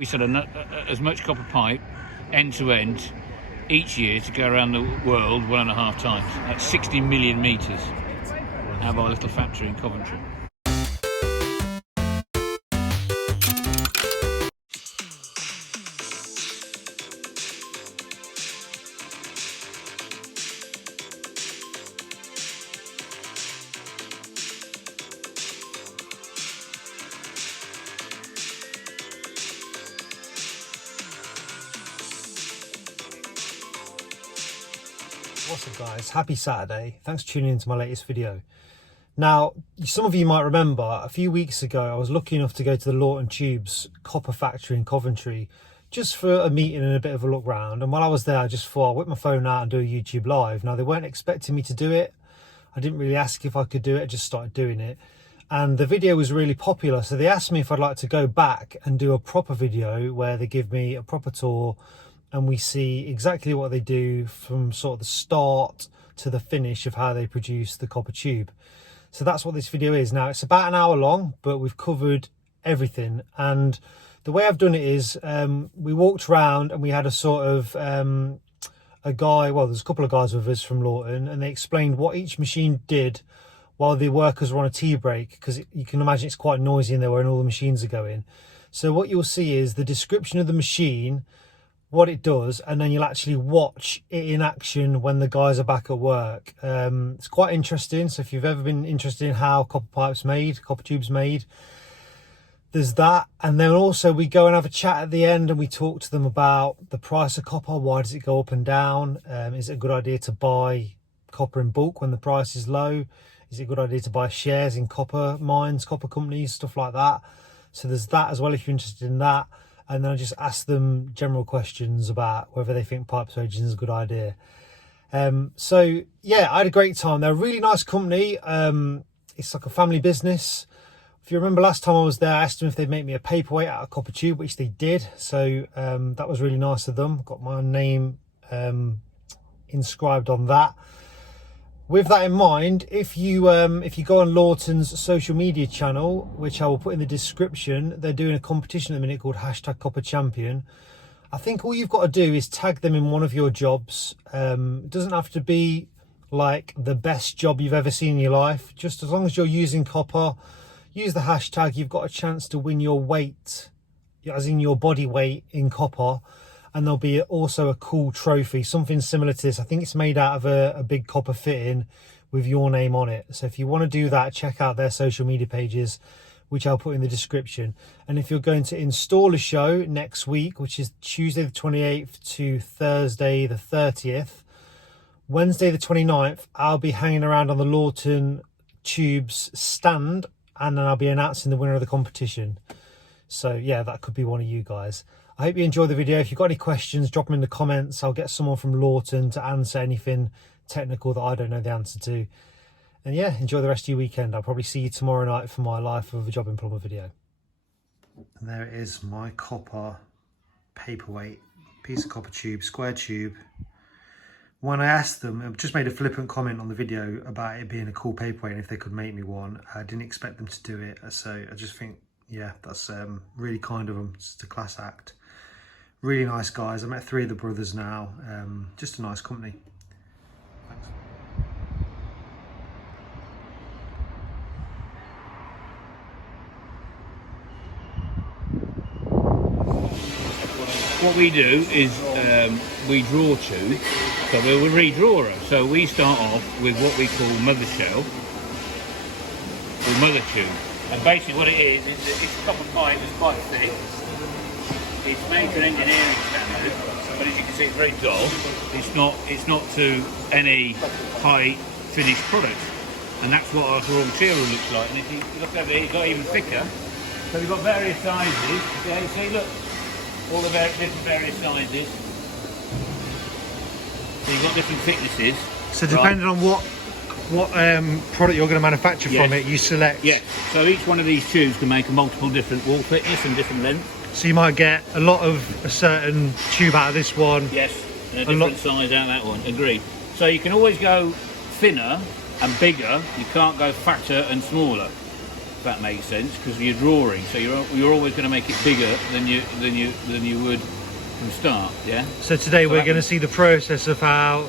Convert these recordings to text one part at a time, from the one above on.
We sell as much copper pipe end to end each year to go around the world 1.5 times. That's 60 million metres out of our little factory in Coventry. What's up guys, happy Saturday. Thanks for tuning into my latest video. Now, some of you might remember a few weeks ago I was lucky enough to go to the Lawton Tubes copper factory in Coventry just for a meeting and a bit of a look round, and while I was there I just thought I'd whip my phone out and do a YouTube live. Now, they weren't expecting me to do it. I didn't really ask if I could do it, I just started doing it, and the video was really popular, so they asked me if I'd like to go back and do a proper video where they give me a proper tour and we see exactly what they do from sort of the start to the finish of how they produce the copper tube. So that's what this video is. Now, it's about an hour long, but we've covered everything. And the way I've done it is we walked around and we had a sort of a guy, well, there's a couple of guys with us from Lawton, and they explained what each machine did while the workers were on a tea break, because you can imagine it's quite noisy in there when all the machines are going. So what you'll see is the description of the machine, what it does, and then you'll actually watch it in action when the guys are back at work. It's quite interesting. So if you've ever been interested in how copper pipe's made, copper tube's made, there's that. And then also we go and have a chat at the end and we talk to them about the price of copper. Why does it go up and down? Is it a good idea to buy copper in bulk when the price is low? Is it a good idea to buy shares in copper mines, copper companies, stuff like that? So there's that as well if you're interested in that. And then I just ask them general questions about whether they think pipe surgeon is a good idea. So yeah, I had a great time. They're a really nice company. It's like a family business. If you remember last time I was there, I asked them if they'd make me a paperweight out of copper tube, which they did. So that was really nice of them. Got my name inscribed on that. With that in mind, if you go on Lawton's social media channel, which I will put in the description, they're doing a competition at the minute called #CopperChampion. I think all you've got to do is tag them in one of your jobs. It doesn't have to be like the best job you've ever seen in your life. Just as long as you're using copper, use the hashtag, you've got a chance to win your weight, as in your body weight in copper. And there'll be also a cool trophy, something similar to this. I think it's made out of a big copper fitting with your name on it. So if you want to do that, check out their social media pages, which I'll put in the description. And if you're going to install a show next week, which is Tuesday the 28th to Thursday the 30th, Wednesday the 29th, I'll be hanging around on the Lawton Tubes stand, and then I'll be announcing the winner of the competition. So yeah, that could be one of you guys. I hope you enjoyed the video. If you've got any questions, drop them in the comments. I'll get someone from Lawton to answer anything technical that I don't know the answer to. And yeah, enjoy the rest of your weekend. I'll probably see you tomorrow night for my Life of a Jobbing Plumber video. And there it is, my copper paperweight, piece of copper tube, square tube. When I asked them, I just made a flippant comment on the video about it being a cool paperweight and if they could make me one. I didn't expect them to do it. So I just think, yeah, that's really kind of them. It's a class act. Really nice guys. I met 3 of the brothers now. Just a nice company. Thanks. What we do is we draw tubes, so we'll redraw them. So we start off with what we call mother shell or mother tube. And basically what it is it's copper pipe that's quite thick. It's made to an engineering standard, but as you can see it's very dull. It's not to any high finished product. And that's what our raw material looks like. And if you look over here, it's got even thicker. So we've got various sizes. Yeah, you see, look, all the different various sizes. So you've got different thicknesses. So depending on what product you're going to manufacture from it, you select. Yeah, so each one of these tubes can make a multiple different wall thickness and different length. So you might get a lot of a certain tube out of this one. Yes, and a different size out of that one, agreed. So you can always go thinner and bigger, you can't go fatter and smaller. if that makes sense, because you're drawing, so you're always going to make it bigger than you would from start. Yeah. So today we're going to see the process of how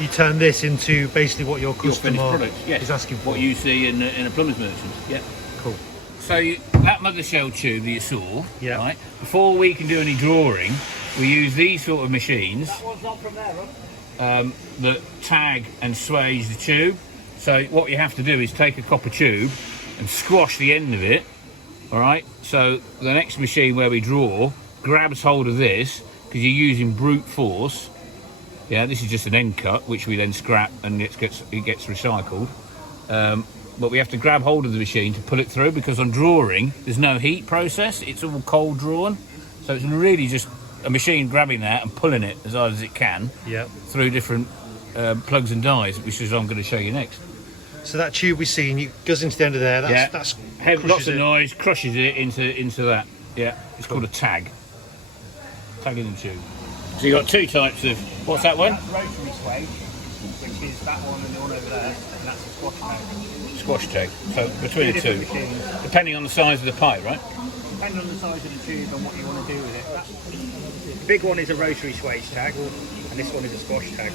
you turn this into basically what your customer is asking for. What you see in a plumber's merchant. Yeah. Cool. So that mother shell tube that you saw, right? Before we can do any drawing, we use these sort of machines. That one's not from there, Rob. That tag and swage the tube. So what you have to do is take a copper tube and squash the end of it. All right. So the next machine where we draw grabs hold of this, because you're using brute force. Yeah, this is just an end cut, which we then scrap and it gets recycled. But we have to grab hold of the machine to pull it through, because on drawing there's no heat process, it's all cold drawn. So it's really just a machine grabbing that and pulling it as hard as it can through different plugs and dies, which is what I'm going to show you next. So that tube we see goes into the end of there. That's lots of noise, crushes it into that. Yeah, it's called a tag. Tagging the tube. So you've got two types of, what's that one? That's rotary swage, which is that one and the one over there, and that's a squash tag. Squash tag. So between the two, depending on the size of the pipe, right? Depending on the size of the tube and what you want to do with it. The big one is a rotary swage tag, and this one is a squash tag.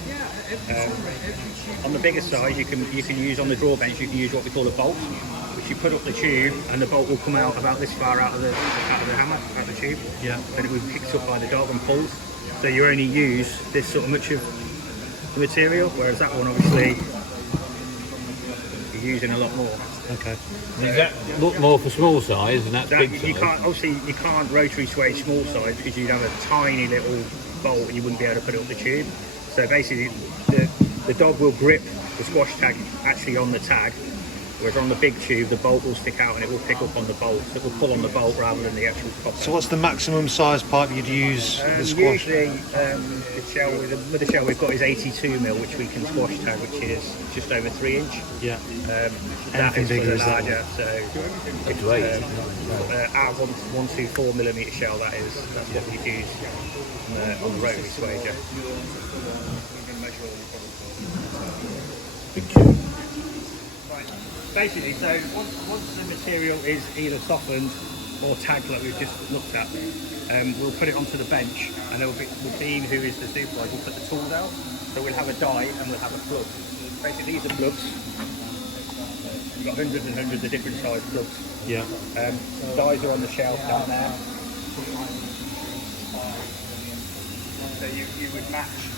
On the bigger size, you can use on the draw bench. You can use what we call a bolt, which you put up the tube, and the bolt will come out about this far out of the hammer, out of the tube. Yeah. Then it will be picked up by the dog and pulled. So you only use this sort of much of the material, whereas that one obviously you're using a lot more. Okay. Does that look more for small size and that's big size? You can't rotary swage small size, because you'd have a tiny little bolt and you wouldn't be able to put it up the tube. So basically the dog will grip the squash tag actually on the tag, whereas on the big tube the bolt will stick out and it will pick up on the bolt. It will pull on the bolt rather than the actual copper. So what's the maximum size pipe you'd use for the squash? Usually the shell we've got is 82mm, which we can squash tag, which is just over 3 inch. Yeah. That is bigger for the is that larger, so our 124mm shell, that's what we use on the rotary swager. Big tube. Basically, so once the material is either softened or tagged like we've just looked at, we'll put it onto the bench, and Dean, who is the supervisor, will put the tools out. So we'll have a die and we'll have a plug. Basically, these are plugs. You've got hundreds and hundreds of different size plugs. Yeah. Dies are on the shelf down there. So you would match.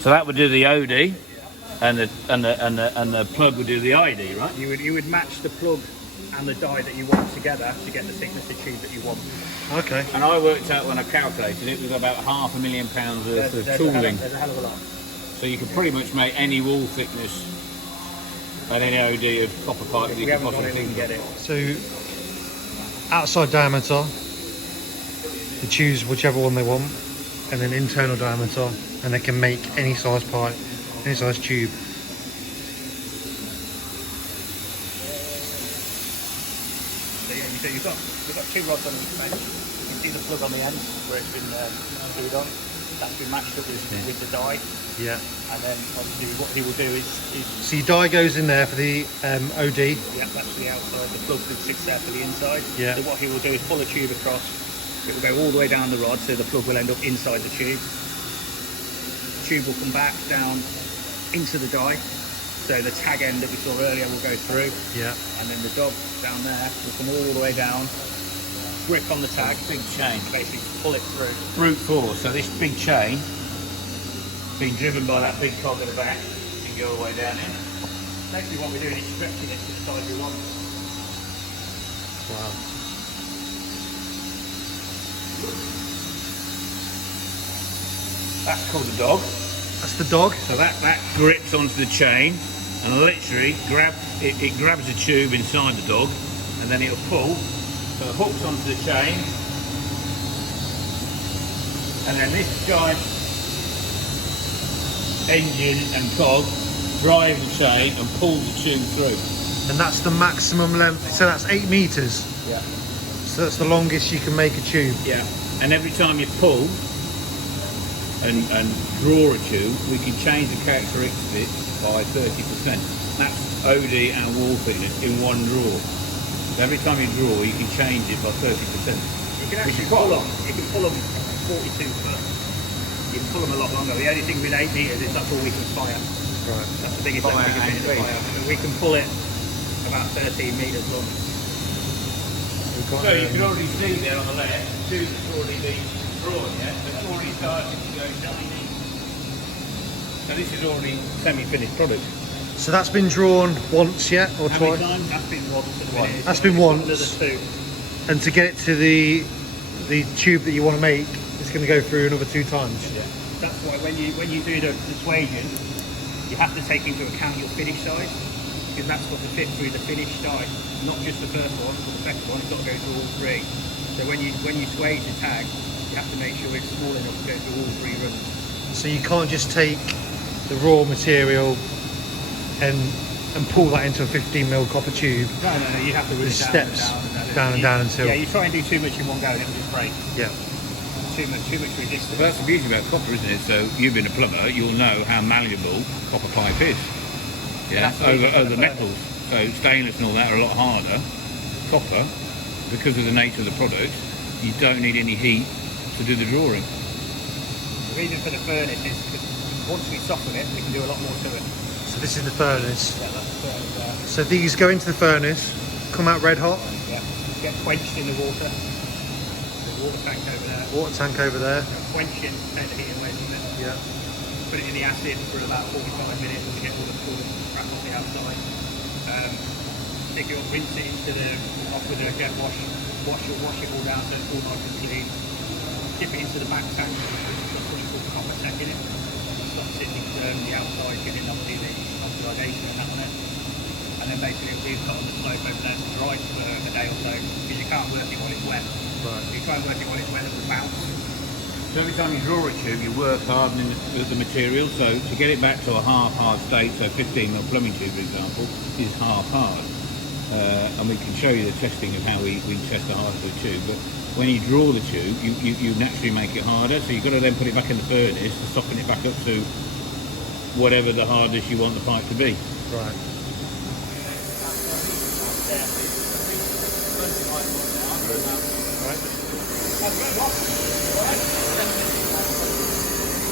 So that would do the OD. And the plug would do the ID, right? You would match the plug and the die that you want together to get the thickness of tube that you want. Okay. And I worked out when I calculated it was about £500,000 worth of tooling. There's a hell of a lot. So you could pretty much make any wall thickness and any OD of copper pipe that you could possibly think. Get it. So outside diameter, they choose whichever one they want, and then internal diameter, and they can make any size pipe, any size tube. So you've got two rods on each bench. You can see the plug on the end where it's been glued on. That's been matched up with the die. Yeah. And then obviously what he will do is so your die goes in there for the OD. yeah, that's the outside. The plug that sits there for the inside. Yeah. So what he will do is pull a tube across. It will go all the way down the rod, so the plug will end up inside the tube. The tube will come back down into the die. So the tag end that we saw earlier will go through. Yeah. And then the dog down there will come all the way down, grip on the tag, Big chain. basically pull it through. Brute force. So this big chain being driven by that big cog at the back and go all the way down in. Basically what we're doing is stretching it to the size we want. Wow. That's called a dog. That's the dog. So that grips onto the chain and literally it grabs a tube inside the dog and then it'll pull. So it hooks onto the chain and then this giant engine and cog drives the chain and pulls the tube through. And that's the maximum length. So that's 8 meters. Yeah. So that's the longest you can make a tube. Yeah. And every time you pull and draw a tube, we can change the characteristics by 30%. That's OD and wall thickness in one drawer. So every time you draw, you can change it by 30%. You can actually pull them. You can pull them 42 foot. You can pull them a lot longer. The only thing with 8 metres is that's all we can fire. Right. That's the biggest thing we can fit in the fire. And we can pull it about 13 metres long. So you can already see there on the left, two that's already been drawn, yeah? It's already starting to go shiny. So this is already semi-finished product. So that's been drawn once yet, or How twice? many times? That's been once at the minute. That's been once. Another 2. And to get it to the tube that you want to make, it's going to go through another 2 times. Yeah. That's why when you do the persuasion, you have to take into account your finish size, because that's got to fit through the finish size, not just the first one, but the second one. It's got to go through all 3. So when you swage the tag, you have to make sure it's small enough to go through all 3 runs. So you can't just take the raw material and pull that into a 15mm copper tube. No, you have to run it There's down steps and down and down until. Yeah, you try and do too much in one go, and it'll just break. Yeah. Too much resistance. Well, that's the beauty about copper, isn't it? So you've been a plumber, you'll know how malleable copper pipe is. Yeah, over metals. So stainless and all that are a lot harder. Copper, because of the nature of the product, you don't need any heat to do the drawing. The reason for the furnace is because once we soften it, we can do a lot more to it. So this is the furnace. Yeah, that's the furnace there. So these go into the furnace, come out red hot. Yeah, get quenched in the water. There's a water tank over there. Water tank over there. Quench it, take the heat away from it. Yeah. Put it in the acid for about 45 minutes to get all the crap off the outside. Pick it up, rinse it into off with a jet wash. Wash it all down so it's all nice and clean. Dip it into the back tank. Got something called copper tech in it. Stops it the outside, giving obviously the oxidation and that on it. And then basically it'll be put on the slope over there to dry for a day or so, because you can't work it while it's wet. Right. If you try and work it while it's wet, it will bounce. So every time you draw a tube, you work hardening the material. So to get it back to a half hard state, so 15mm plumbing tube, for example, is half hard. And we can show you the testing of how we test the hardness of the tube. But when you draw the tube, you naturally make it harder. So you've got to then put it back in the furnace to soften it back up to whatever the hardness you want the pipe to be. Right.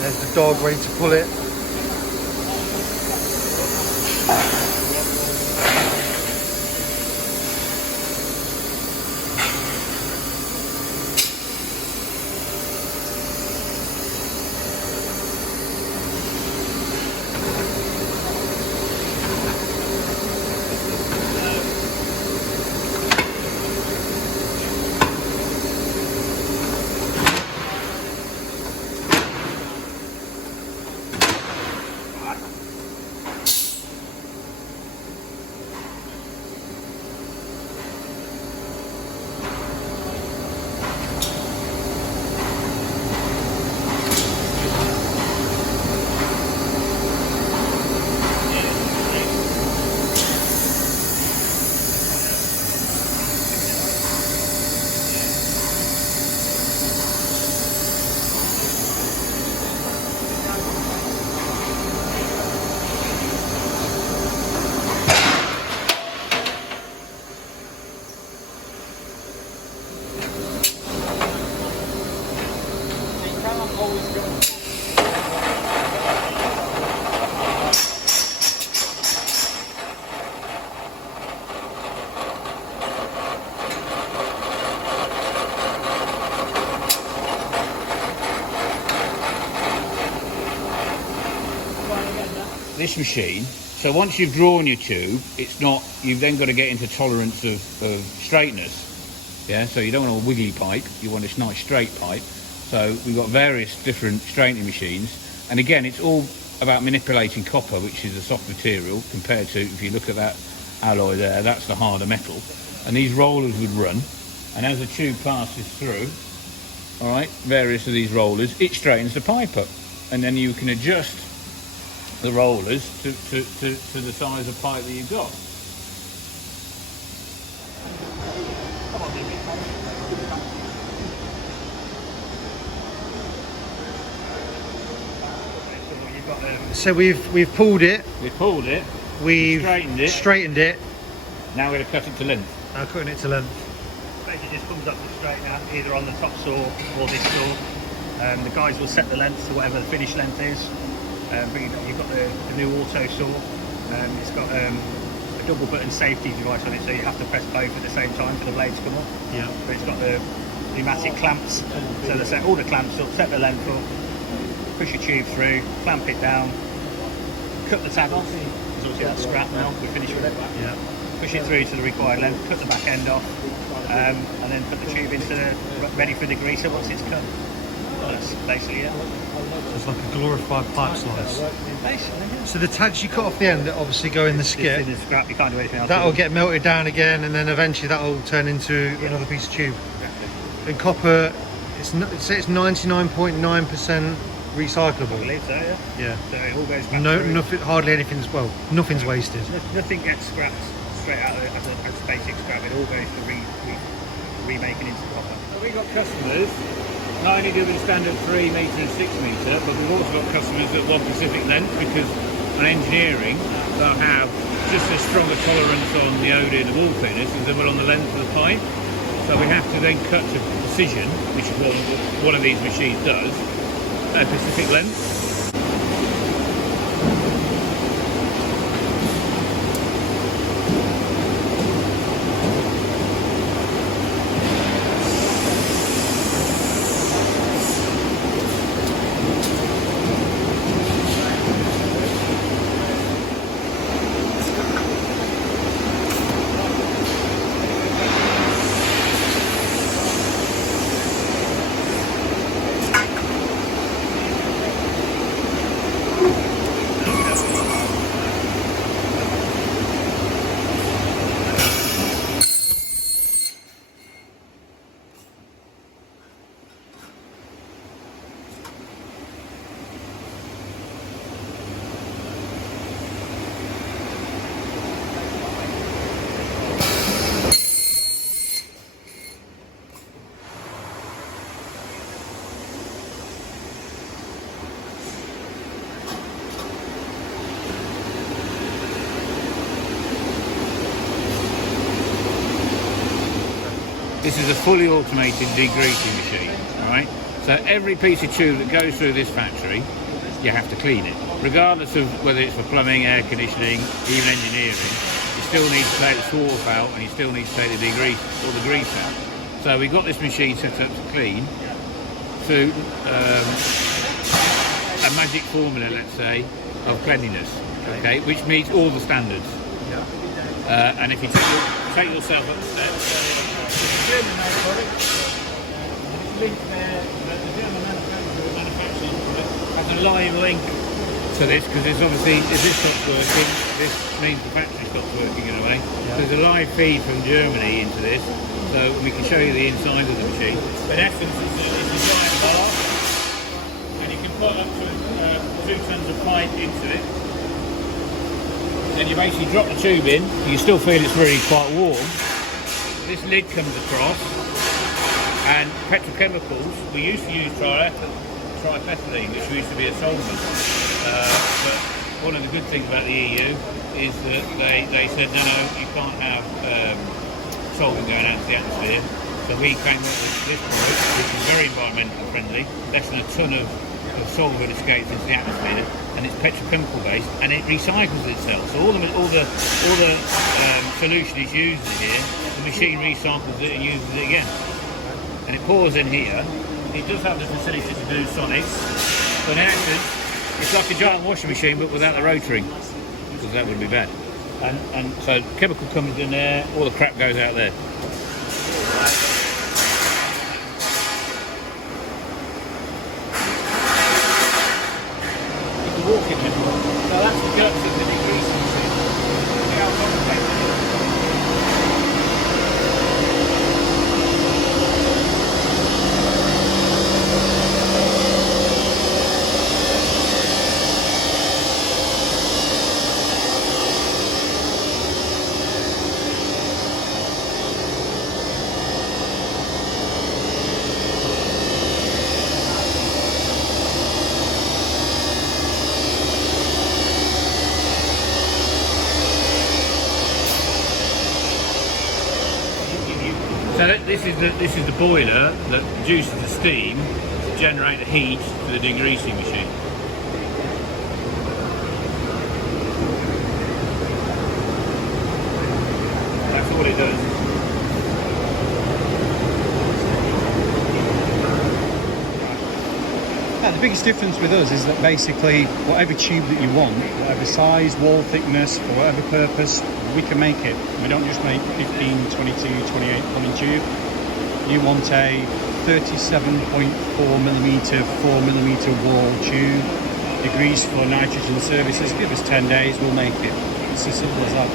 There's the dog ready to pull it. This machine, so once you've drawn your tube, it's not, you've then got to get into tolerance of straightness. Yeah, so you don't want a wiggly pipe, you want this nice straight pipe. So we've got various different straightening machines, and again it's all about manipulating copper, which is a soft material, compared to, if you look at that alloy there, that's the harder metal. And these rollers would run, and as the tube passes through, all right, various of these rollers, it straightens the pipe up, and then you can adjust the rollers to the size of pipe that you've got. So we've pulled it. We pulled it. we've straightened it. it. Now we're going to cut it to length. Now cutting it to length. Basically just comes up to straight now, either on the top saw or this saw. The guys will set the length to whatever the finished length is. But you've got the new auto saw. It's got a double button safety device on it, so you have to press both at the same time for the blades to come up. Yeah. But it's got the pneumatic clamps, so they set all the clamps up, set the length up, push your tube through, clamp it down, cut the tag off. Because obviously that's scrap now, we're finished with it. Yeah. Push it through to the required length, cut the back end off, and then put the tube into ready for the degreaser once it's cut. Well, that's basically it. It's like a glorified pipe slice. Basically, yeah. So the tags you cut off the end that obviously go in the skip, In the scrap, you can't do anything else. that'll get melted down again, and then eventually that'll turn into another piece of tube. And copper, it's 99.9% recyclable. I believe so, yeah. Yeah. So it all goes back No, through. nothing, hardly anything's nothing's wasted. Nothing gets scrapped straight out as basic scrap. It all goes to remaking into copper. So we've got customers, not only do the standard 3 metre and 6 metre, but we've also got customers that want specific length, because on engineering they'll have just as strong a tolerance on the OD and the wall thickness as they will on the length of the pipe. So we have to then cut to precision, which is what one of these machines does, at a specific length. This is a fully automated degreasing machine, right? So every piece of tube that goes through this factory, you have to clean it. Regardless of whether it's for plumbing, air conditioning, even engineering, you still need to take the swarf out, and you still need to take the degrease or the grease out. So we've got this machine set up to clean to a magic formula, let's say, of cleanliness, okay, which meets all the standards. And if you take yourself up the steps, German made product, link there, the German manufacturing product has a live link to this, because it's obviously, if this stops working, this means the factory stops working in a way. So there's a live feed from Germany into this, so we can show you the inside of the machine. But in essence, it's a giant bar, and you can put up to 2 tons of pipe into it. Then you basically drop the tube in, you still feel it's really quite warm. This lid comes across, and petrochemicals, we used to use trifethylene, which used to be a solvent, but one of the good things about the EU is that they said no, you can't have solvent going out into the atmosphere. So we came up with this product, which is very environmentally friendly, less than a ton of solvent escapes into the atmosphere, and it's petrochemical based, and it recycles itself. So all the solution is used in here, the machine recycles it and uses it again. And it pours in here. It does have the facility to do sonics, but in essence, it's like a giant washing machine but without the rotary, because that would be bad. And so chemical comes in there, all the crap goes out there. Walking with. So that's the guts of the degreasing machine. Look how complicated it is. this is the boiler that produces the steam to generate the heat to the degreasing machine. That's all it does. The biggest difference with us is that basically whatever tube that you want, whatever size, wall thickness, for whatever purpose, we can make it. We don't just make 15, 22, 28 plumbing tube. You want a 37.4mm, 4mm wall tube, degreased for nitrogen services. Give us 10 days, we'll make it. It's as simple as that.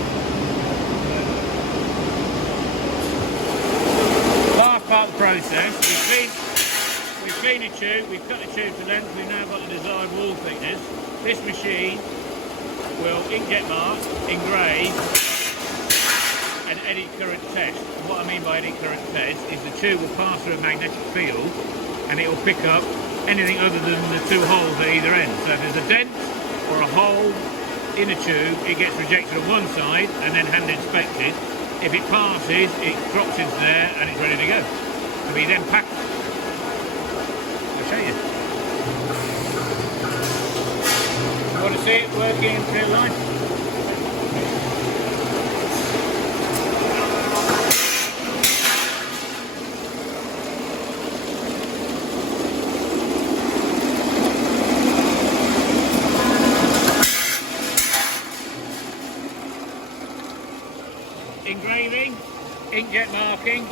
Last part of the process, we clean a tube, we've cut the tube to length, we've now got the desired wall thickness. This machine will inkjet mark, engrave, and eddy current test. And what I mean by eddy current test is the tube will pass through a magnetic field and it will pick up anything other than the two holes at either end. So if there's a dent or a hole in a tube, it gets rejected on one side and then hand inspected. If it passes, it drops into there and it's ready to go. So we then pack. I'll show you. Want to see it working in real life? Engraving, inkjet marking,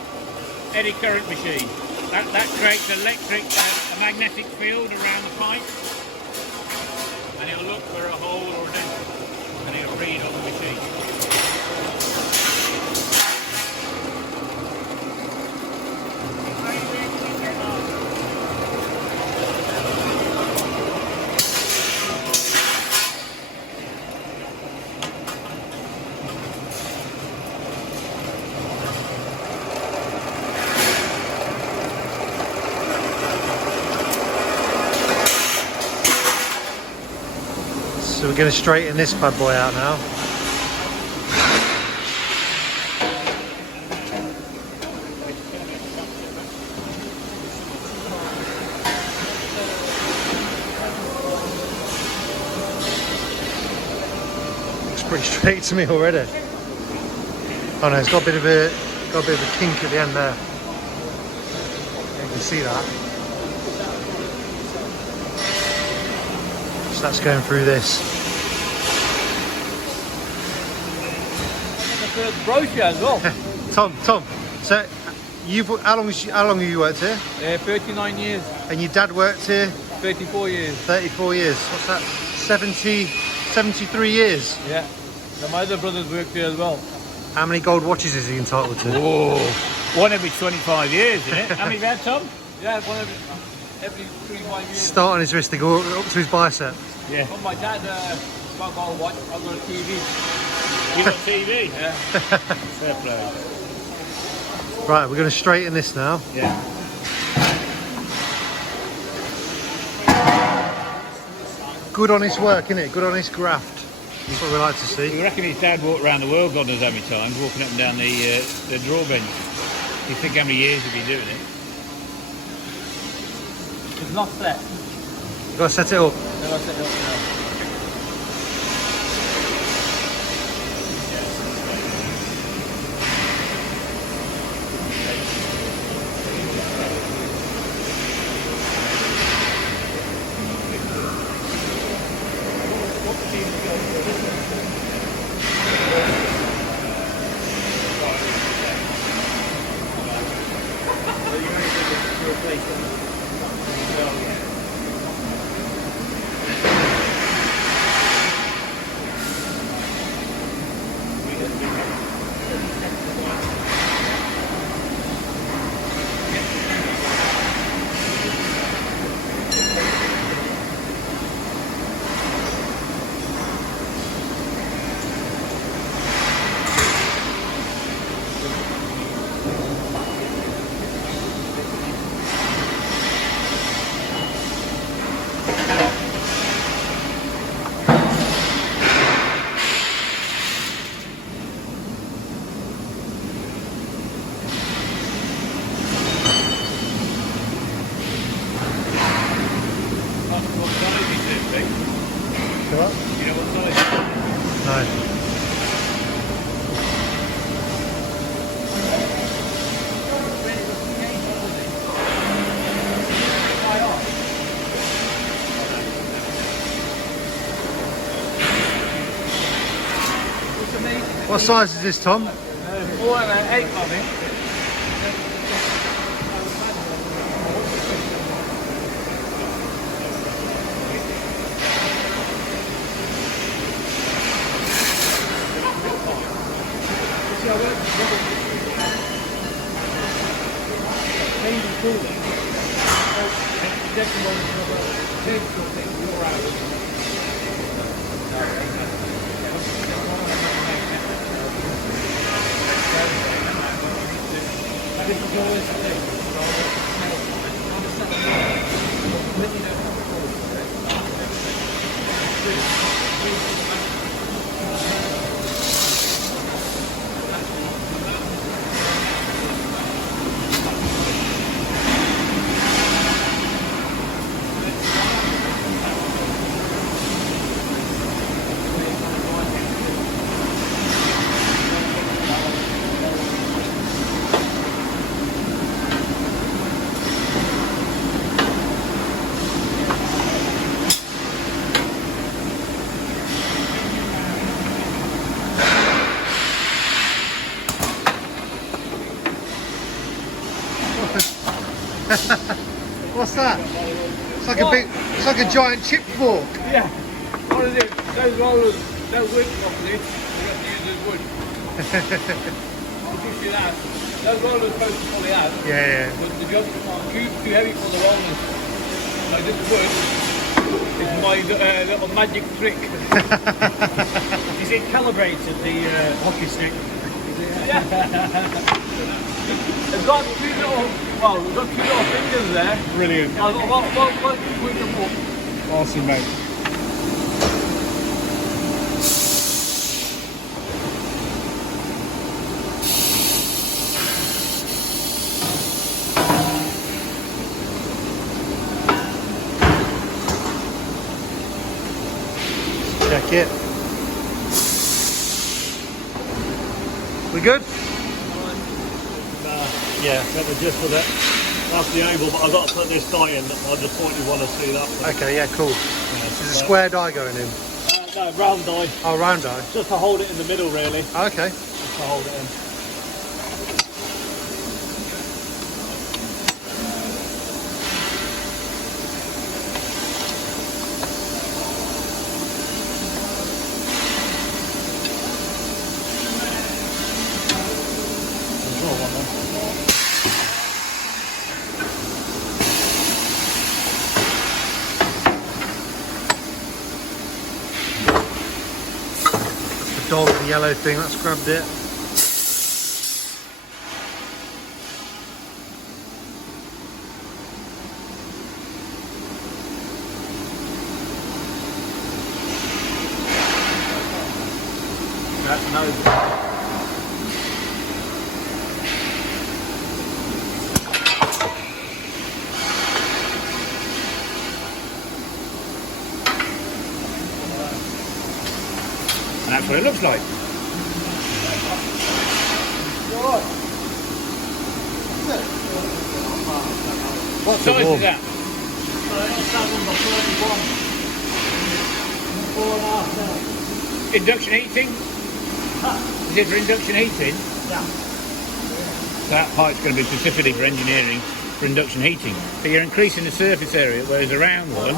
eddy current machine. That creates a magnetic field around the pipe, and it'll look for a hole or a dent, and it'll read on the machine. Engraving, inkjet marking. So we're going to straighten this bad boy out now. Looks pretty straight to me already. Oh no, it's got a bit of a kink at the end there. You can see that. So that's going through this. Brochure as well. Tom. So how long have you worked here? 39 years. And your dad worked here? 34 years. 34 years. What's that? 73 years. Yeah. My other brothers worked here as well. How many gold watches is he entitled to? Oh, one every 25 years, isn't it? How many have you had, Tom? Yeah, one every 25 years. Start on his wrist to go up to his bicep. Yeah. Well, my dad got gold watch. I've got a TV. You got TV? Yeah. Fair play. Right, we're going to straighten this now. Yeah. Good honest work, innit? Good honest graft. That's what we like to see. We reckon his dad walked around the world, God knows how many times, walking up and down the draw bench. You think how many years he'd been doing it? It's not set. You've got to set it up. Never set it up now. What size is this, Tom? 4 and 8 of it. What's that? It's like a big, it's like a giant chip fork. Yeah. What is it? Those rollers don't work properly. You have to use as wood. If you see that, those rollers are supposed to pull it out. Yeah, But the job's too heavy for the rollers. So this wood is my little magic trick. Is it calibrated, the hockey stick? Yeah. It's got two little, well, we've got 2 little fingers there. Brilliant. What with the book? Awesome, mate. Check it. We good? Yeah, got the gist of it. That's the angle, but I've got to put this die in. I just thought you want to see that. Okay, yeah, cool. There's a square die going in. No, round die. Oh, round die. Just to hold it in the middle, really. Okay. Just to hold it in. Dog, the yellow thing, that's grabbed it. That's another. And that's what it looks like. What's So the warm? is that? Induction heating? Is it for induction heating? Yeah. So that pipe's going to be specifically for engineering for induction heating. But you're increasing the surface area, whereas a round one,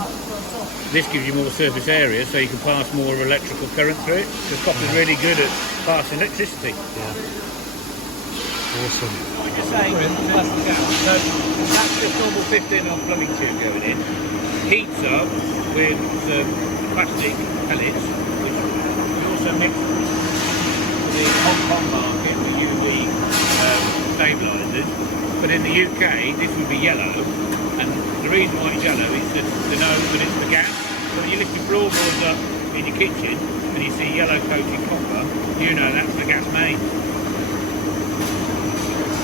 this gives you more surface area so you can pass more electrical current through it. Because copper's really good at passing electricity. Yeah. Awesome. I was just saying, that's the gap. So that's just normal 15 on plumbing tube going in. Heats up with the plastic pellets, which we also mix for the Hong Kong market with UV stabilisers. But in the UK, this would be yellow. And the reason why it's yellow is to know that it's the gas. So when you lift your floorboards up in your kitchen and you see yellow coated copper, you know that's the gas main.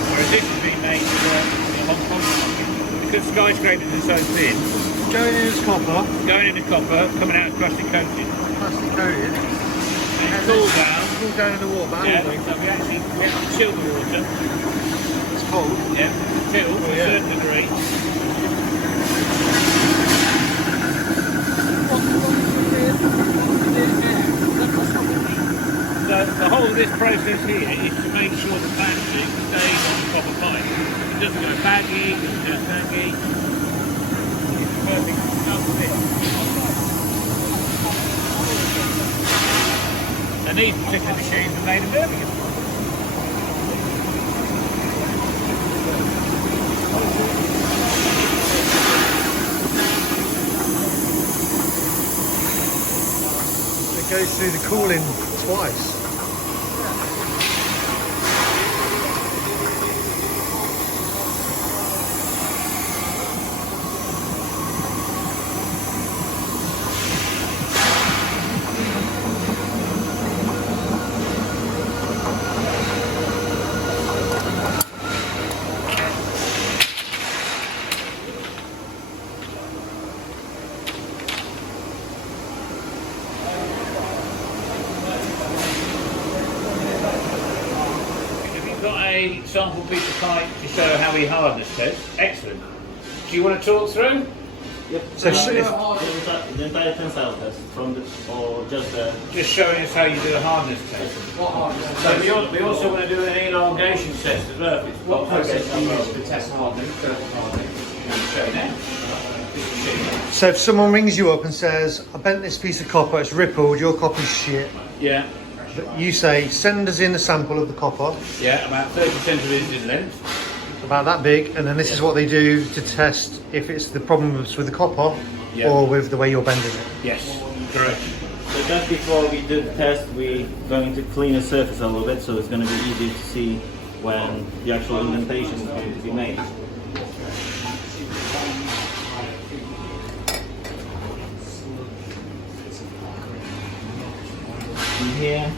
Whereas this has been made for the Hong Kong market. Because skyscrapers are so thin, Going in as copper, going into copper, coming out as plastic coated. plastic coated. And it's cooled down. Cool down in the water, but Yeah, so we actually chill the water. it's cold. Yeah, chill to a certain degree. So the whole this process here is to make sure the plastic stays on the proper pipe. It doesn't go baggy, it doesn't go saggy. It's a perfect snug fit. And these particular machines are made in Birmingham. It goes through the cooling twice. A sample piece of pipe to show how we hardness test. Excellent. Do you want to talk through? Yep. So The entire tensile test from the, or just the... Just showing us how you do a hardness test. So we also want to do an elongation test as well. What process do you use to test hardness? Show you now. So if someone rings you up and says, I bent this piece of copper, it's rippled, your copper's shit. Yeah. But you say, send us in a sample of the copper, Yeah, about 30 centimetres in length. about that big, and then this is what they do to test if it's the problems with the copper Yeah. or with the way you're bending it. Yes, correct. So just before we do the test, we're going to clean the surface a little bit, so it's going to be easier to see when the actual indentation is going to be made. In here,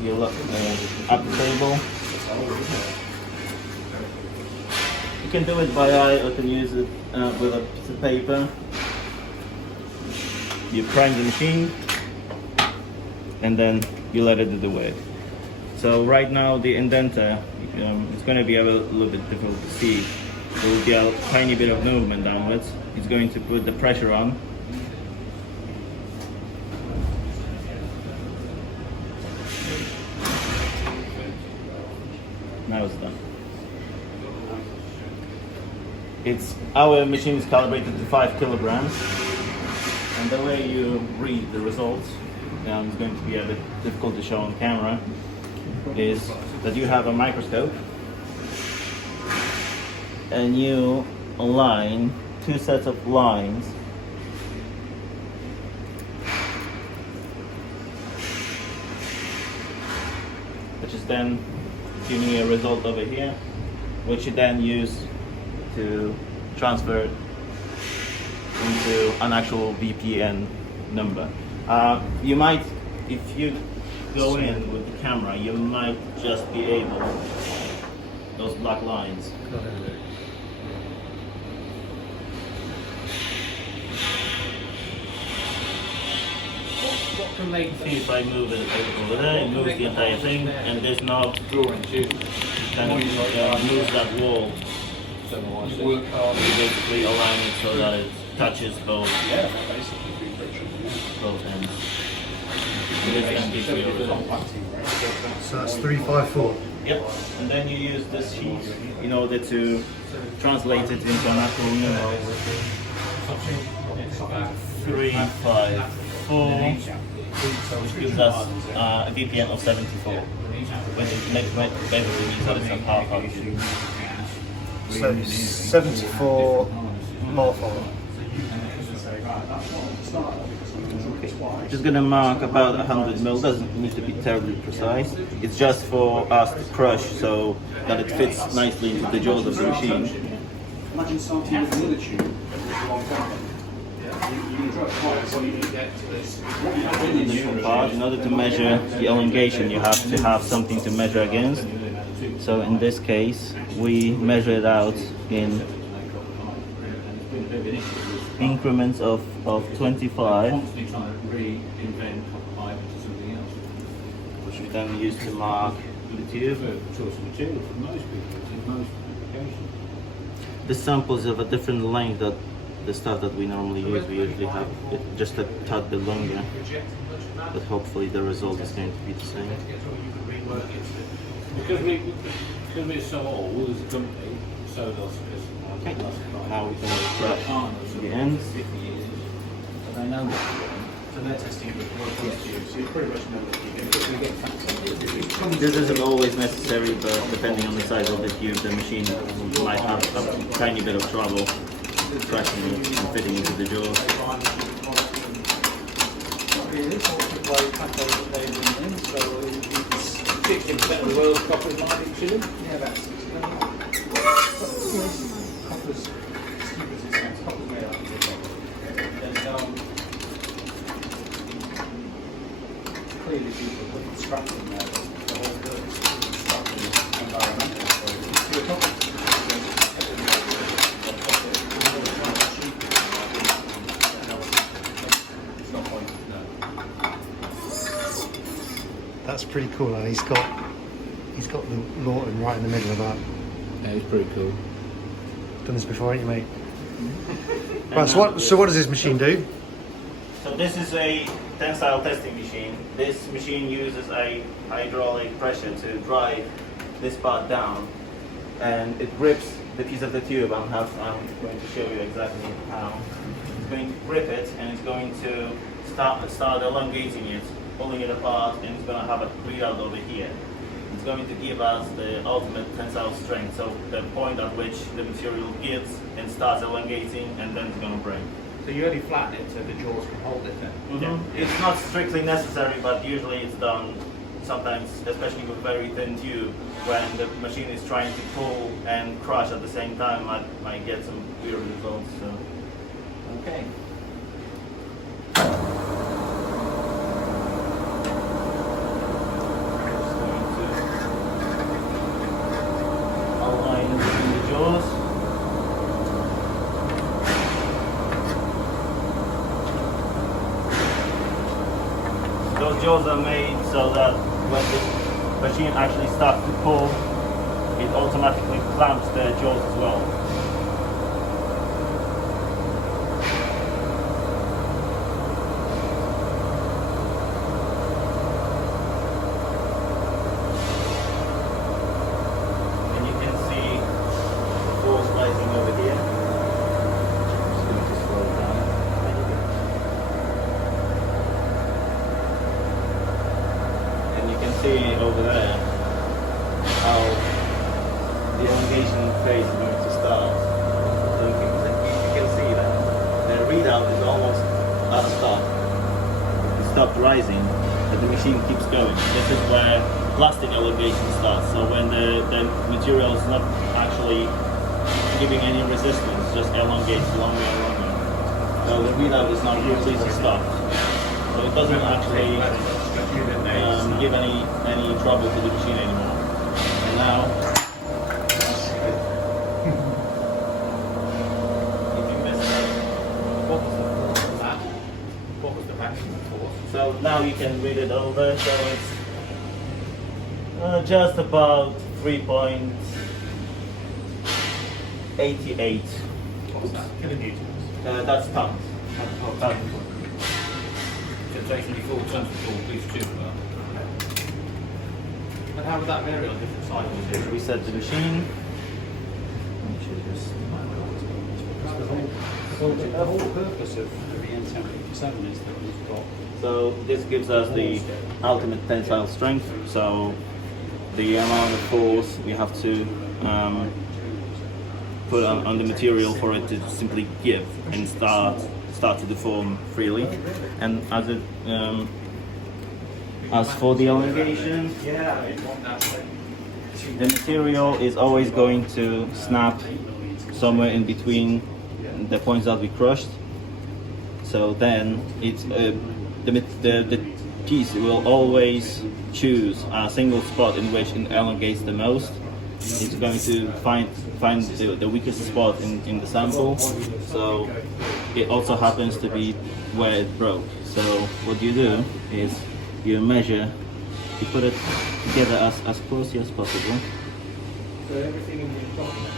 you look at the table. You can do it by eye or can use it with a piece of paper. You prime the machine and then you let it do the work. So right now the indenter, it's going to be a little bit difficult to see. There will be a tiny bit of movement downwards. It's going to put the pressure on. Now it's done. Our machine is calibrated to 5 kilograms, and the way you read the results, it's going to be a bit difficult to show on camera, is that you have a microscope and you align 2 sets of lines which is then giving you a result over here, which you then use to transfer it into an actual VPN number. You might, if you go in with the camera, you might just be able, those black lines. What can make see if I move it over there, it moves the entire thing, and there's no drawing tube. Kind of moves that wall. You basically align it so that it touches both ends. It is going to give you a result. So that's 354. Yep. And then you use this sheet in order to translate it into an actual numeral. 354, which gives us a VPN of 74, which basically means that it's a half hour. So 74 half hour. Just gonna mark about 100 mil. Doesn't need to be terribly precise. It's just for us to crush so that it fits nicely into the jaws of the machine. Imagine starting with another tube. Different part. In order to measure the elongation, you have to have something to measure against. So in this case, we measure it out in increments of 25, which we then use to mark the tube. The samples of a different length that the stuff that we normally use. We usually have it just a tad bit longer, but hopefully the result is going to be the same. Because we're so old as a company, so does this. Okay. Now we can prep the ends. 50 years. So they know what they're doing. So they're testing it with tubes, so you pretty much know what you're getting. This isn't always necessary, but depending on the size of the tube, the machine might have a tiny bit of trouble pressing and fitting into the jaws. So it's 60% of the world's copper mining in Chile. yeah, that's copper's made out of clearly people put scrap in there. The whole purpose of scrap is environmental. So it's not That's pretty cool, and he's got the Lawton right in the middle of that. Yeah, it's pretty cool. Done this before, ain't you, mate? Right, so what does this machine do? So this is a tensile testing machine. This machine uses a hydraulic pressure to drive this part down, and it grips the piece of the tube. I'm going to show you exactly how. It's going to grip it, and it's going to start elongating it, pulling it apart, and it's going to have a readout over here. It's going to give us the ultimate tensile strength, so the point at which the material gives and starts elongating, and then it's going to break. So you only flatten it so the jaws can hold it then? It's not strictly necessary, but usually it's done sometimes, especially with very thin tube, when the machine is trying to pull and crush at the same time, might get some weird results. So, okay. Outline between the jaws. Those jaws are made so that when the machine actually starts to pull, it automatically clamps the jaws as well. And you can see the force rising over here. I'm just going to slow it down. See over there how the elongation phase is going to start. So you can see that the readout is almost at a stop. It stopped rising, but the machine keeps going. This is where plastic elongation starts. So when the material is not actually giving any resistance, just elongates longer and longer. So the readout is now completely stopped. So it doesn't actually give any trouble to the machine anymore. And now, if you miss that, What was the maximum force? so now you can read it over. So it's just about 3.88. What's that? Kilonewtons? That's tons. So it's actually 4 tons of full piece of tube. And how would that vary on different sizes? Reset the machine. the whole purpose of the N1057 is that we've got. So this gives us the ultimate tensile strength. So the amount of force we have to put on the material for it to simply give and start to deform freely. And as for the elongation, the material is always going to snap somewhere in between the points that we crushed. So then it's the piece will always choose a single spot in which it elongates the most. It's going to find the weakest spot in the sample. So it also happens to be where it broke. So what you do is you measure, you put it together as closely as possible. So everything in the document,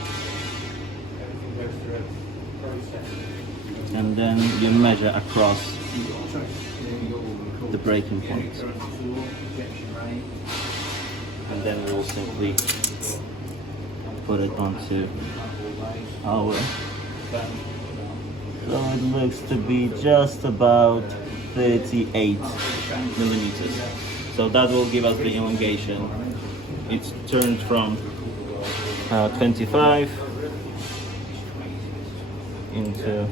everything goes through a process. And then you measure across the breaking point. and then we'll simply put it onto our. So it looks to be just about 38 millimeters. So that will give us the elongation. It's turned from 25 into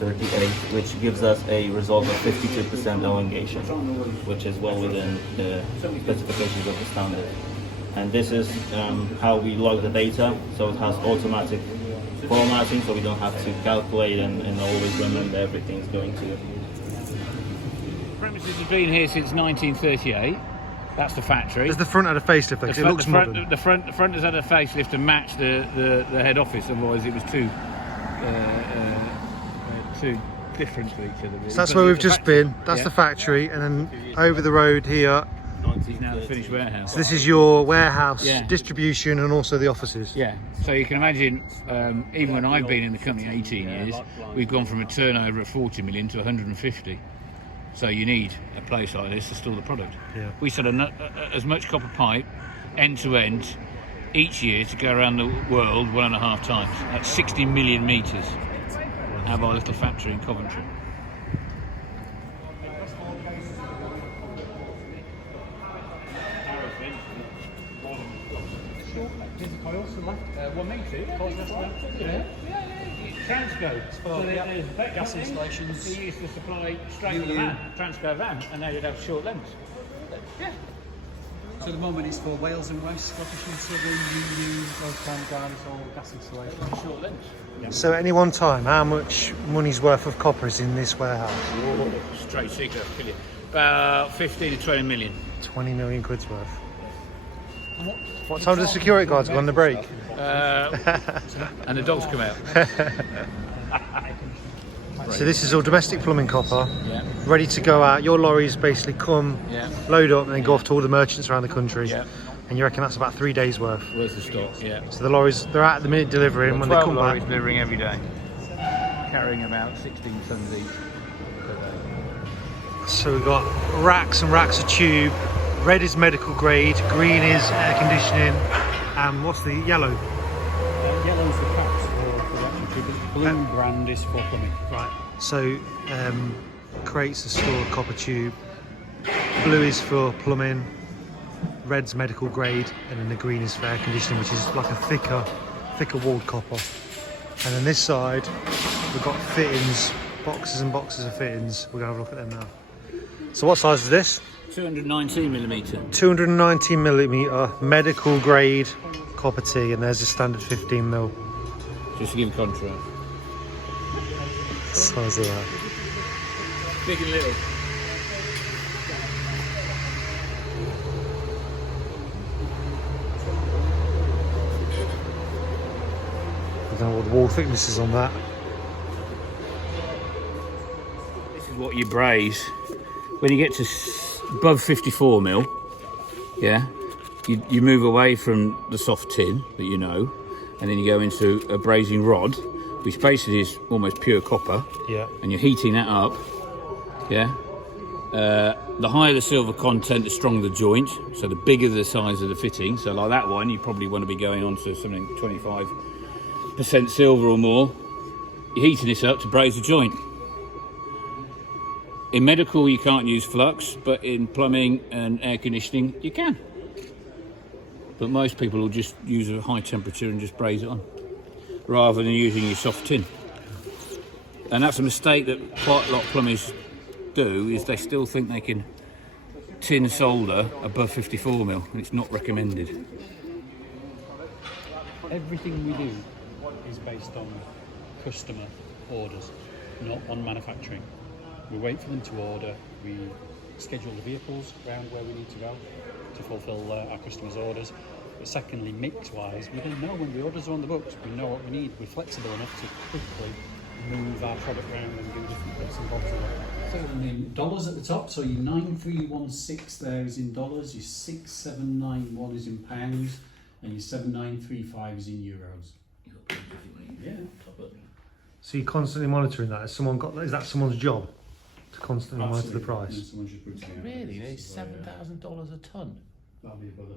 38, which gives us a result of 52% elongation, which is well within the specifications of the standard. And this is how we log the data, so it has automatic formatting, so we don't have to calculate and always remember everything's going to. The premises have been here since 1938. That's the factory. Has the front had a facelift? Because it looks modern. The front has had a facelift to match the head office. Otherwise, it was too different to each other. Really. So that's where we've just been. That's the factory, and then over the road here. Is now the finished warehouse. So this is your warehouse, distribution, and also the offices. Yeah. So you can imagine, even when I've been in the company 18 years, we've gone from a turnover of 40 million to 150. So you need a place like this to store the product. Yeah. We sell as much copper pipe end to end each year to go around the world 1.5 times. That's 60 million metres out of our little factory in Coventry. Transco. So there's gas installations. He used to supply straight to the van, Transco van, and now you'd have short lengths. Yeah. So at the moment it's for Wales and West, Scottish and Southern, UU, North Canada, it's all gas installations. Short lengths. Yeah. So at any one time, how much money's worth of copper is in this warehouse? Straight secret, about 15 to 20 million. 20 million quid's worth. What time do the security guards go on the break? And the dogs come out. So this is all domestic plumbing copper, ready to go out. Your lorries basically come, load up, and then go off to all the merchants around the country. And you reckon that's about 3 days worth Worth of stock, yeah. So the lorries, they're out at the minute delivering. When they come lorries back, delivering every day, carrying about 16 tons each. so we've got racks and racks of tube. Red is medical grade, green is air conditioning, and what's the yellow? Yellow's the caps for production tube. Blue brand is for plumbing. Right. So crates are stored copper tube. Blue is for plumbing. Red's medical grade, and then the green is for air conditioning, which is like a thicker walled copper. And then this side, we've got fittings, boxes and boxes of fittings. We're gonna have a look at them now. So what size is this? 219 millimetre. 290 millimetre medical grade copper T, and there's a standard 15 mil. Just to give a contrast. Size of that. Big and little. I don't know what the wall thickness is on that. This is what you braise. When you get to above 54 mil, you move away from the soft tin that you know, and then you go into a brazing rod, which basically is almost pure copper. Yeah. And you're heating that up. Yeah. The higher the silver content, the stronger the joint. So the bigger the size of the fitting. So like that one, you probably want to be going on to something 25% silver or more. You're heating this up to braze the joint. In medical, you can't use flux, but in plumbing and air conditioning, you can. But most people will just use a high temperature and just braze it on, rather than using your soft tin. And that's a mistake that quite a lot of plumbers do, is they still think they can tin solder above 54 mil, and it's not recommended. Everything we do is based on customer orders, not on manufacturing. We wait for them to order, we schedule the vehicles around where we need to go to fulfil our customers' orders. But secondly, mix-wise, we don't know when the orders are on the books, we know what we need. We're flexible enough to quickly move our product around and do different bits and bobs with it. So in dollars at the top, so your 9316 there is in dollars, your 6791 is in pounds, and your 7935 is in euros. Yeah. So you're constantly monitoring that. Is that someone's job to constantly monitor the price? Yeah, someone should put it together. Really? They're $7,000 a tonne? That'll be a bother.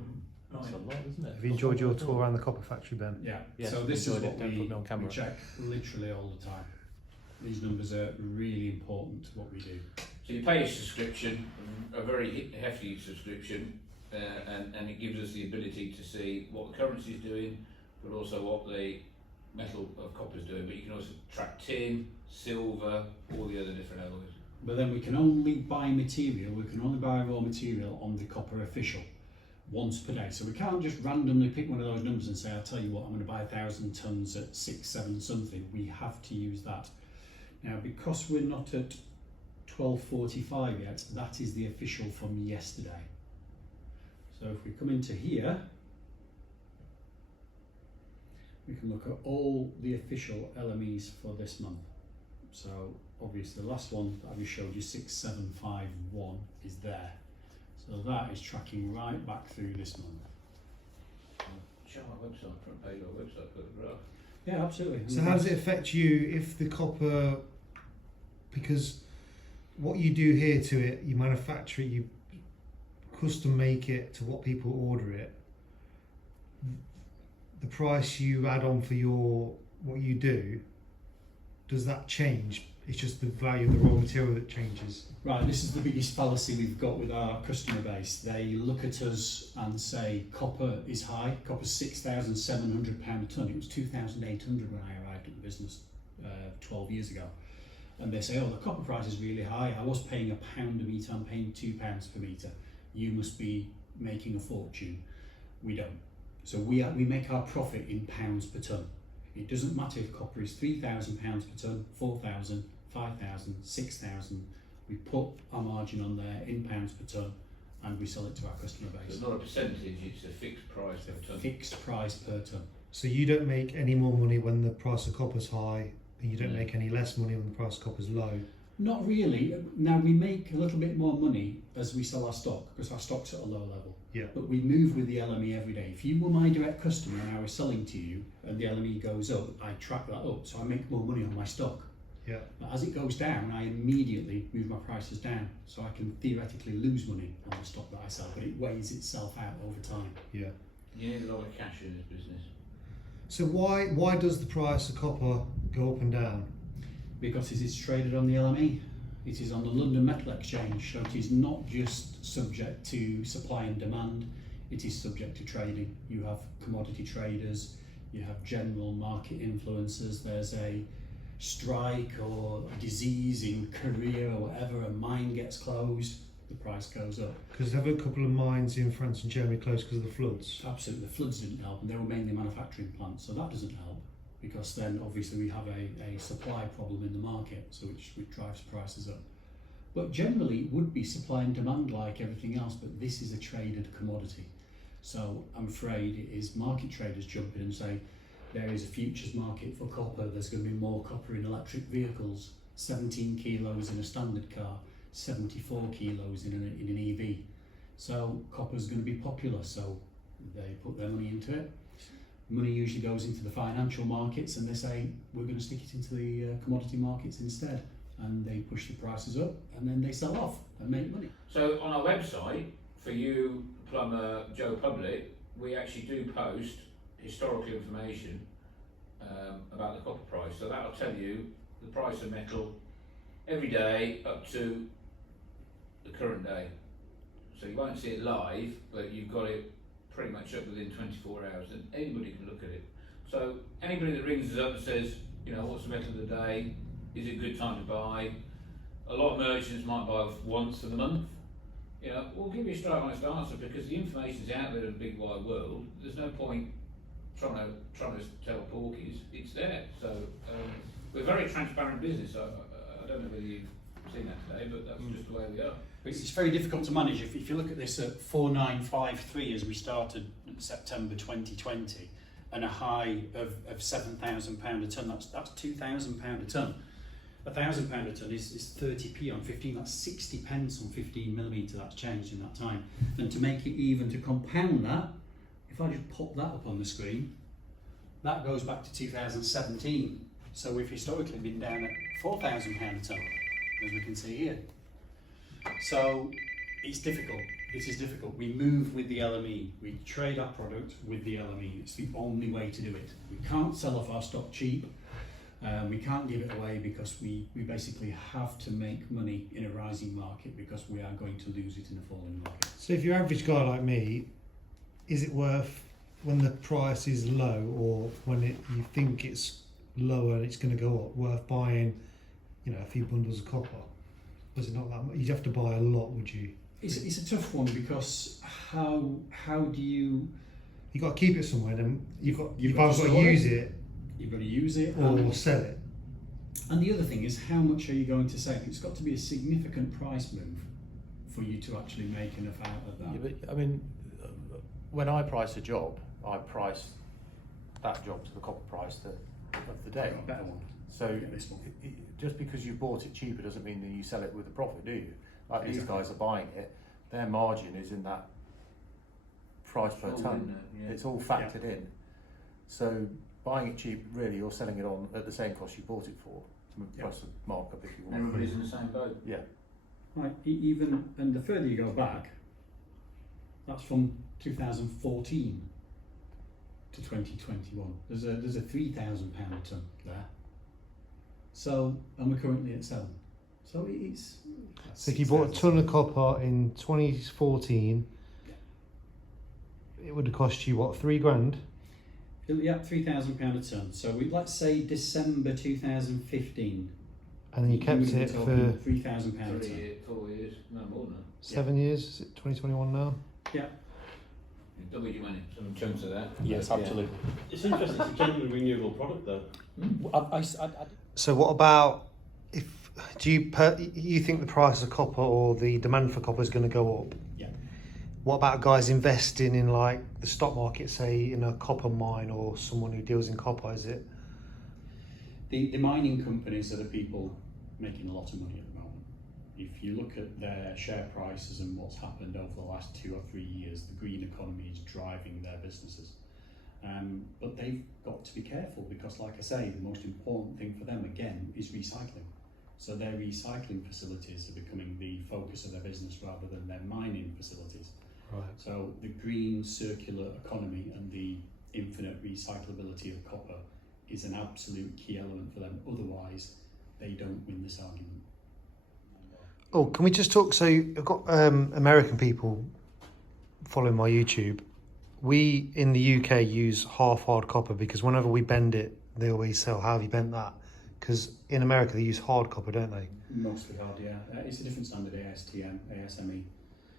That's a lot, isn't it? Have you enjoyed your tour around the copper factory, Ben? Yeah. Yes, So this is enjoyed what it. Don't put me on we camera. check literally all the time. These numbers are really important to what we do. So you pay a subscription, a very hefty subscription, and it gives us the ability to see what the currency is doing, but also what the metal of copper is doing. But you can also track tin, silver, all the other different alloys. But then we can only buy material, we can only buy raw material on the Copper Official once per day. So we can't just randomly pick one of those numbers and say, I'll tell you what, I'm going to buy 1,000 tonnes at 6, 7 something. We have to use that. Now, because we're not at 12.45 yet, that is the official from yesterday. So if we come into here, we can look at all the official LMEs for this month. So obviously the last one that I just showed you, 6751, is there. So that is tracking right back through this month. Show our website, front page of our website, put the graph. Yeah, absolutely. So how does it affect you if the copper, because what you do here to it, you manufacture it, you custom make it to what people order it, the price you add on for your what you do, does that change? It's just the value of the raw material that changes. Right, this is the biggest fallacy we've got with our customer base. They look at us and say copper is high, copper's £6,700 a tonne. It was 2,800 when I arrived at the business 12 years ago. And they say, oh, the copper price is really high. I was paying £1 a metre, I'm paying £2 per metre. You must be making a fortune. We don't. So we make our profit in pounds per tonne. It doesn't matter if copper is £3,000 per tonne, 4,000, 5,000, 6,000. We put our margin on there in pounds per tonne and we sell it to our customer base. So it's not a percentage, it's a fixed price per tonne. Fixed price per tonne. So you don't make any more money when the price of copper's high, and you don't make any less money when the price of copper's low. Not really. Now we make a little bit more money as we sell our stock because our stock's at a low level. Yeah. But we move with the LME every day. If you were my direct customer and I was selling to you and the LME goes up, I track that up, so I make more money on my stock. Yeah. But as it goes down, I immediately move my prices down, so I can theoretically lose money on the stock that I sell, but it weighs itself out over time. Yeah. You need a lot of cash in this business. So why does the price of copper go up and down? Because it is traded on the LME. It is on the London Metal Exchange, so it is not just subject to supply and demand, it is subject to trading. You have commodity traders, you have general market influencers, there's a strike or a disease in Korea or whatever, a mine gets closed, the price goes up. Because there were a couple of mines in France and Germany closed because of the floods. Absolutely, the floods didn't help, and they were mainly manufacturing plants, so that doesn't help, because then obviously we have a supply problem in the market, so which drives prices up. But generally it would be supply and demand like everything else, but this is a traded commodity. So I'm afraid it is market traders jump in and say, there is a futures market for copper, there's going to be more copper in electric vehicles, 17 kilos in a standard car, 74 kilos in an EV. So copper's going to be popular, so they put their money into it. Money usually goes into the financial markets and they say, we're going to stick it into the commodity markets instead. And they push the prices up and then they sell off and make money. So on our website, for you, Plumber, Joe Public, we actually do post historical information about the copper price. So that'll tell you the price of metal every day up to the current day. So you won't see it live, but you've got it pretty much up within 24 hours and anybody can look at it. So anybody that rings us up and says, you know, what's the metal of the day? Is it a good time to buy? A lot of merchants might buy once for the month. You know, we'll give you a straight honest answer because the information's out there in the big wide world. There's no point trying to tell porkies. It's there. So we're a very transparent business. I don't know whether you've seen that today, but that's just the way we are. It's very difficult to manage. If you look at this at 4953 as we started in September 2020, and a high of £7,000 a tonne, that's £2,000 a tonne. £1,000 a tonne is 30p on 15, that's 60 pence on 15mm, that's changed in that time. And to make it even, to compound that, if I just pop that up on the screen, that goes back to 2017. So we've historically been down at £4,000 a tonne, as we can see here. So it's difficult. It is difficult. We move with the LME. We trade our product with the LME. It's the only way to do it. We can't sell off our stock cheap. We can't give it away because we basically have to make money in a rising market because we are going to lose it in a falling market. So if your average guy like me, is it worth, when the price is low or when you think it's lower and it's going to go up, worth buying, you know, a few bundles of copper? Was it not that much? You'd have to buy a lot, would you? It's a tough one because how do you... You've got to keep it somewhere, then you've got to store use it You've got to use it or sell it. And the other thing is, how much are you going to save? It's got to be a significant price move for you to actually make enough out of that. Yeah, but I mean, when I price a job, I price that job to the copper price of the day. Got a better one. So Yeah, this one. just because you bought it cheaper doesn't mean that you sell it with a profit, do you? Like these guys are buying it, their margin is in that price per tonne. It's all factored in. So buying it cheap, really, you're selling it on at the same cost you bought it for, plus a markup if you want. Everybody's in the same boat. Right, even, and the further you go back, that's from 2014 to 2021. There's a £3,000 a tonne there. So, and we're currently at 7. So it's... So if you bought a tonne of copper in 2014, it would have cost you, what, $3,000? Yeah, £3,000 a tonne. So let's say December 2015. And then you kept it for £3,000 a tonne. 4 years, no more than that. 7 years. Is it 2021 now? Yeah. You double your money, some chunks of that. Yes, absolutely. It's interesting. It's a genuinely renewable product, though. So what about, do you think the price of copper or the demand for copper is going to go up? Yeah. What about guys investing in like the stock market, say in a copper mine or someone who deals in copper? Is it? The mining companies are the people making a lot of money at the moment. If you look at their share prices and what's happened over the last 2 or 3 years, the green economy is driving their businesses. But they've got to be careful because, like I say, the most important thing for them, again, is recycling. So their recycling facilities are becoming the focus of their business rather than their mining facilities. Right. So the green circular economy and the infinite recyclability of copper is an absolute key element for them. Otherwise, they don't win this argument. Oh, can we just talk? So I've got American people following my YouTube. We in the UK use half hard copper because whenever we bend it, they always say, "How have you bent that?" Because in America they use hard copper, don't they? Mostly hard, yeah. It's a different standard, ASTM, ASME.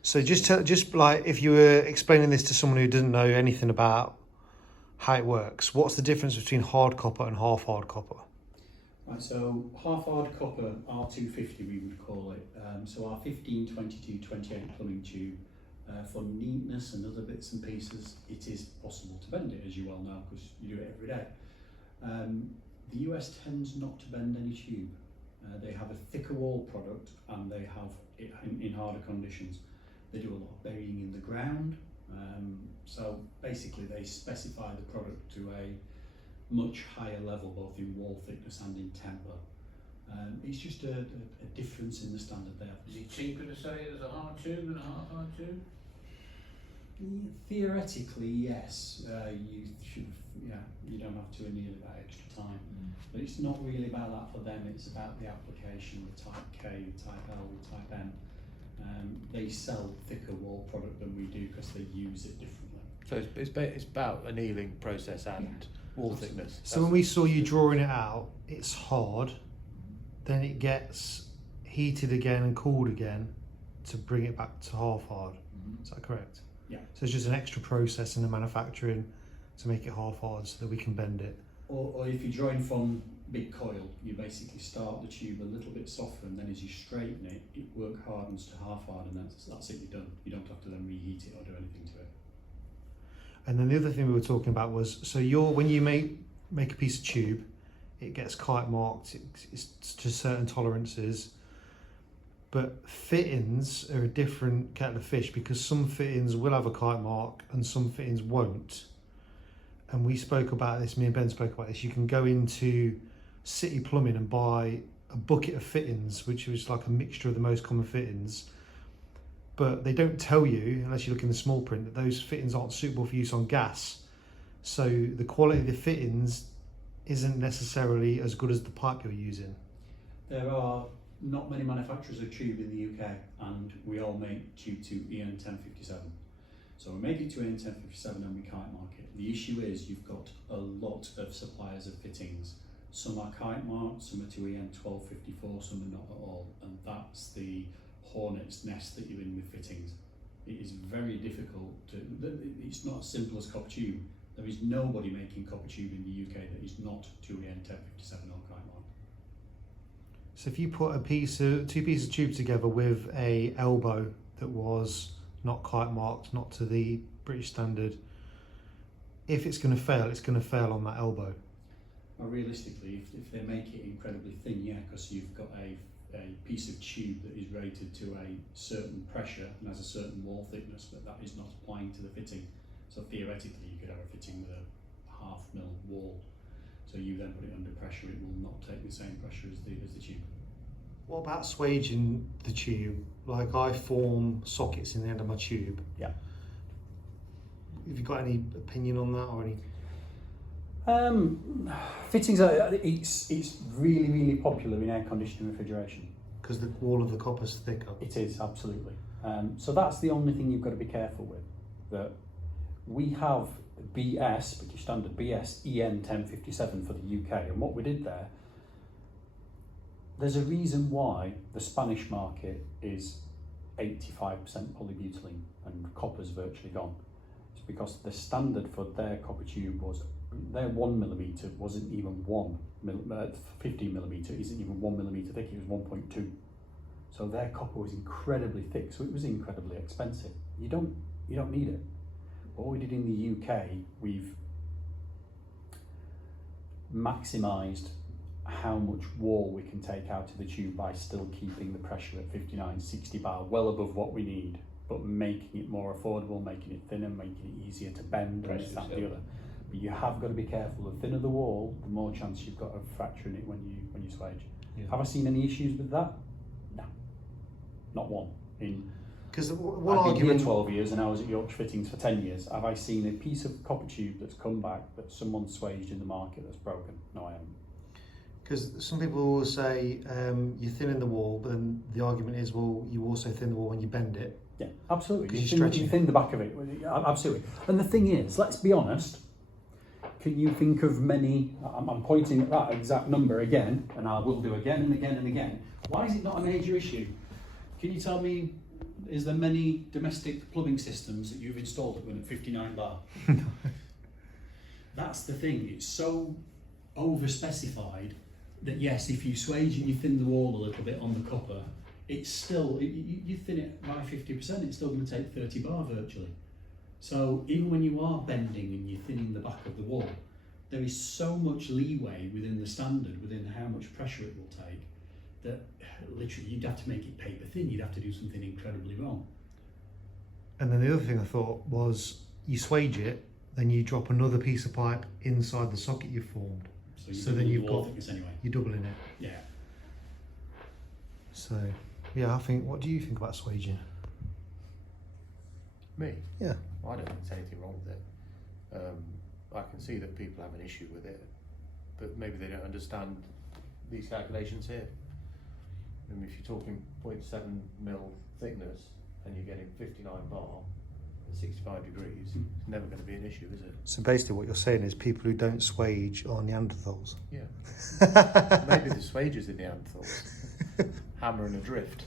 So just like if you were explaining this to someone who doesn't know anything about how it works, what's the difference between hard copper and half hard copper? Right, so half hard copper, R250 we would call it. So our 15, 22, 28 plumbing tube, for neatness and other bits and pieces, it is possible to bend it, as you well know, because you do it every day. The US tends not to bend any tube. They have a thicker wall product and they have it in harder conditions. They do a lot of burying in the ground. So basically they specify the product to a much higher level, both in wall thickness and in temper. It's just a difference in the standard there. Is it cheaper to say it as a hard tube than a half hard tube? Theoretically, yes. You don't have to need that extra time. But it's not really about that for them, it's about the application, the type K, the type L, the type M. They sell thicker wall product than we do because they use it differently. So it's about annealing process and wall thickness. So when we saw you drawing it out, it's hard, then it gets heated again and cooled again to bring it back to half hard. Is that correct? Yeah. So it's just an extra process in the manufacturing to make it half hard so that we can bend it. Or if you're drawing from big coil, you basically start the tube a little bit softer, and then as you straighten it, it work hardens to half hard, and that's it, you're done. You don't have to then reheat it or do anything to it. And then the other thing we were talking about was, so when you make a piece of tube, it gets kite marked, it's to certain tolerances, but fittings are a different kettle of fish because some fittings will have a kite mark and some fittings won't. And we spoke about this, me and Ben spoke about this. You can go into City Plumbing and buy a bucket of fittings, which was like a mixture of the most common fittings. but they don't tell you, unless you look in the small print, that those fittings aren't suitable for use on gas. So the quality of the fittings isn't necessarily as good as the pipe you're using. There are not many manufacturers of tube in the UK, and we all make tube to EN 1057. So we make it to EN 1057 and we kite mark it. The issue is you've got a lot of suppliers of fittings. Some are kite marked, some are to EN 1254, some are not at all, and that's the hornet's nest that you're in with fittings. It is very difficult to, it's not as simple as copper tube. There is nobody making copper tube in the UK that is not to EN 1057 or kite marked. So if you put two pieces of tube together with a elbow that was not kite marked, not to the British standard, if it's going to fail, it's going to fail on that elbow. Well, realistically, if they make it incredibly thin, yeah, because you've got a piece of tube that is rated to a certain pressure and has a certain wall thickness, but that is not applying to the fitting. So theoretically, you could have a fitting with a 1/2 mil wall. So you then put it under pressure, it will not take the same pressure as the tube. What about swaging the tube? Like I form sockets in the end of my tube. Yeah. Have you got any opinion on that or any? Fittings are, it's really popular in air conditioning refrigeration. Because the wall of the copper's thicker. It is, absolutely. So that's the only thing you've got to be careful with. That we have BS, British Standard BS EN 1057 for the UK, and what we did there's a reason why the Spanish market is 85% polybutylene and copper's virtually gone. It's because the standard for their copper tube was, their 1mm wasn't even 15mm isn't even 1mm thick, it was 1.2. So their copper was incredibly thick, so it was incredibly expensive. You don't need it. What we did in the UK, we've maximised how much wall we can take out of the tube by still keeping the pressure at 59-60 bar, well above what we need, but making it more affordable, making it thinner, making it easier to bend, and this, that, and the other. But you have got to be careful. The thinner the wall, the more chance you've got of fracturing it when you swage. Yeah. Have I seen any issues with that? No, not one. Because I've been here 12 years and I was at Yorkshire Fittings for 10 years. Have I seen a piece of copper tube that's come back that someone swaged in the market that's broken? No, I haven't. Because some people will say you're thinning the wall, but then the argument is, well, you also thin the wall when you bend it. Yeah, absolutely. You thin the back of it, absolutely. And the thing is, let's be honest, can you think of many, I'm pointing at that exact number again, and I will do again and again and again. Why is it not a major issue? Can you tell me, is there many domestic plumbing systems that you've installed that run at 59 bar? That's the thing, it's so over-specified that yes, if you swage and you thin the wall a little bit on the copper, it's still, you thin it by 50%, it's still going to take 30 bar virtually. So even when you are bending and you're thinning the back of the wall, there is so much leeway within the standard, within how much pressure it will take, that literally you'd have to make it paper thin, you'd have to do something incredibly wrong. And then the other thing I thought was, you swage it, then you drop another piece of pipe inside the socket you've formed. So then you've got, anyway. You're doubling it. Yeah. So, yeah, I think, what do you think about swaging? Me? Yeah. I don't think there's anything wrong with it. I can see that people have an issue with it, but maybe they don't understand these calculations here. I mean, if you're talking 0.7 mil thickness and you're getting 59 bar at 65 degrees, it's never going to be an issue, is it? So basically what you're saying is people who don't swage are Neanderthals. Yeah. Maybe the swagers are Neanderthals. Hammer and adrift.